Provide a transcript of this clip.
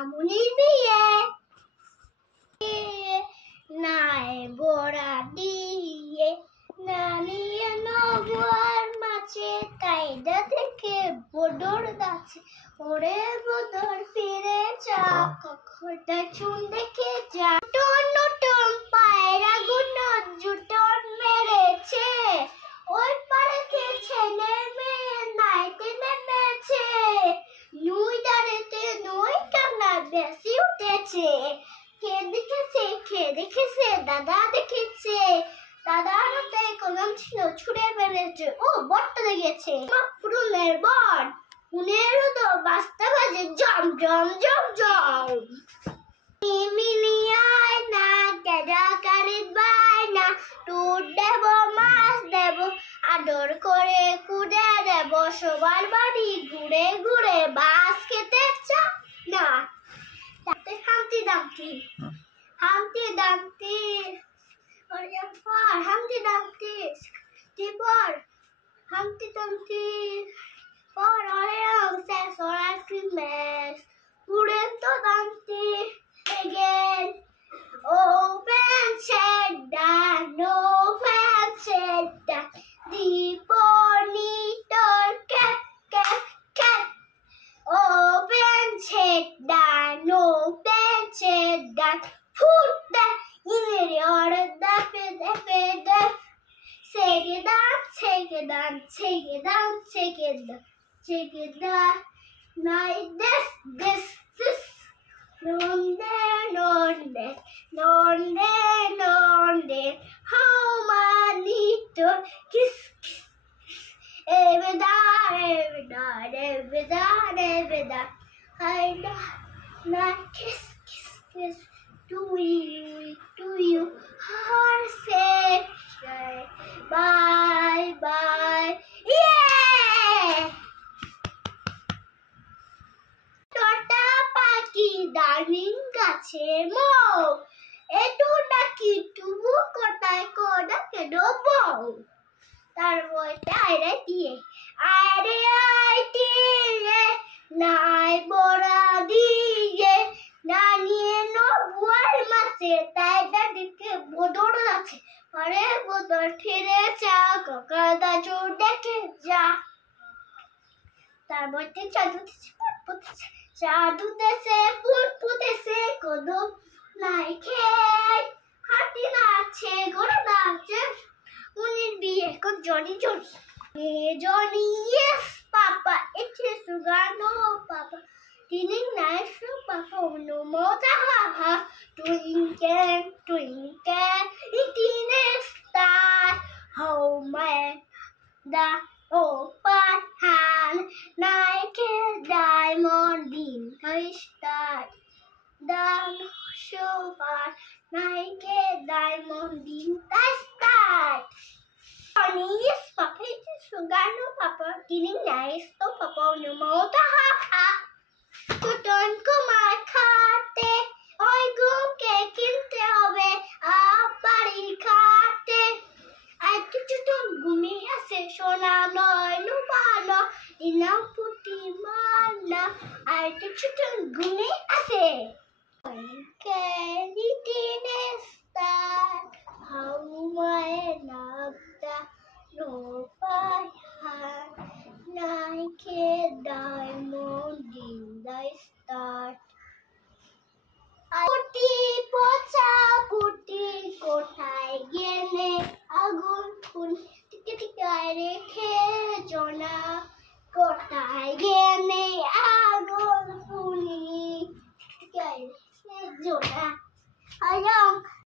সোনামণির বিয়ে নাই বড়া দিয়ে না নিয়ে নবুয়ার মাঝে তাইদা থেকে বদর দাচ্ছে ওরে বদর ফিরে যা কখনটা চুন দেখে যা নতুন পায়রা গুনো জুটন মেরেছে ওই পাড়াতে ছেলে মেয়ে নাইতে নেমেছে নুই দাঁড়েতে নুই কান্না বেশি উঠেছে কে দেখেছে দাদা দেখেছে দাদার হাতে কলম ছিল ছুঁড়ে বেড়েছে ও বটটা লেগেছে ফুলের বট উনেরও তো বাস্তা বাজে জম জম জম জম মিলিয়ায় না কেডা কারিত বাই না টুট দেব মাছ দেব আদর করে কুড়ে দেব সবার বাড়ি ঘুরে ঘুরে বাস খেতে চা না তাতে হামতি দামতি Humpty Dumpty, or Humpty Dumpty, Tipper, Humpty Dumpty, for all says or ice cream mess, wouldn't to Dumpty again. Open shed down, open shed down, the pony door cat. Open shed down, open shed down. Put the in the order that take it down, take it down, take it down, take it down, take it down. Now this. Non there. How many to kiss. Every day. I not kiss. To you, heart say bye. Yeah! Tota paki darling gache mo. Etu naki tubu kotai koda kedo bo. Tarboy aire diye. Nai bora diye. Naniye no buar mache taida dike bodor আছে আরে বদর ফিরে যা কাকা জোর দেখে যা তার মধ্যে জাদু দেশে পুতেছে কোনো নাই খেয়ে হাতি নাচছে গরু নাচছে উনির বিয়ে এখন Johnny yes papa it's sugar no papa Tining nice papa no mota ha twinkle it is star how my the open hand Nike diamond in star the show far Nike diamond in the star yes papa it's sugar no papa Tining nice to papa no mota ha Kuton kumar khate oy gumke kinte hobe apari khate ai kichutun gumi ase shona noy lubano dina puti mana ai kichutun gumi ase kelitine star how my nabda no pai Nike diamond in the start. Puti কোথায় গেলে আগুন ফুল টিকে রেখে জোনা কোথায় গেলে